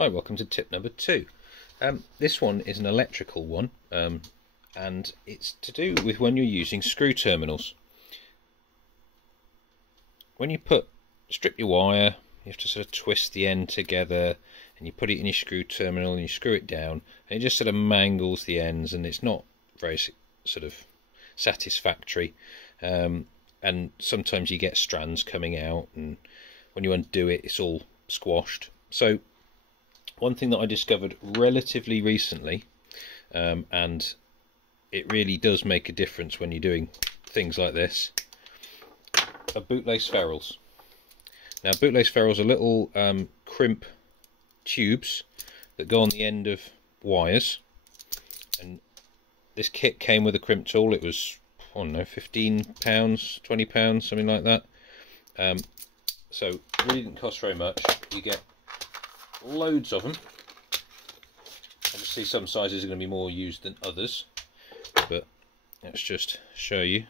Hi, welcome to tip number 2. This one is an electrical one, and it's to do with when you're using screw terminals. When you strip your wire, you have to sort of twist the end together, and you put it in your screw terminal and you screw it down, and it just sort of mangles the ends, and it's not very sort of satisfactory. And sometimes you get strands coming out, and when you undo it, it's all squashed. So one thing that I discovered relatively recently, and it really does make a difference when you're doing things like this, are bootlace ferrules. Now, bootlace ferrules are little crimp tubes that go on the end of wires, and this kit came with a crimp tool. It was, I don't know, £15, £20, something like that. So it really didn't cost very much. You get loads of them. Obviously some sizes are going to be more used than others, but let's just show you.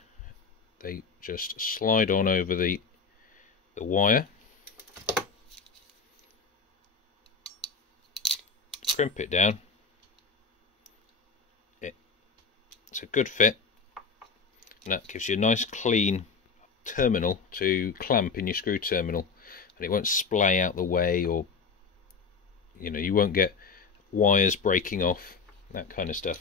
They just slide on over the wire, crimp it down. It's a good fit, and that gives you a nice clean terminal to clamp in your screw terminal, and it won't splay out the way, or you won't get wires breaking off, that kind of stuff.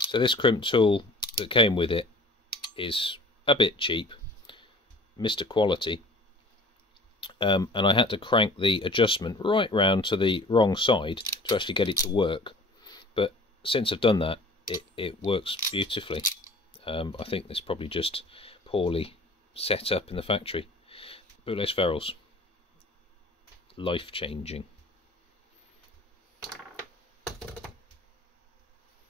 So this crimp tool that came with it is a bit cheap, Mr. Quality. And I had to crank the adjustment right round to the wrong side to actually get it to work. But since I've done that, it works beautifully. I think it's probably just poorly set up in the factory. Bootlace ferrules, life-changing.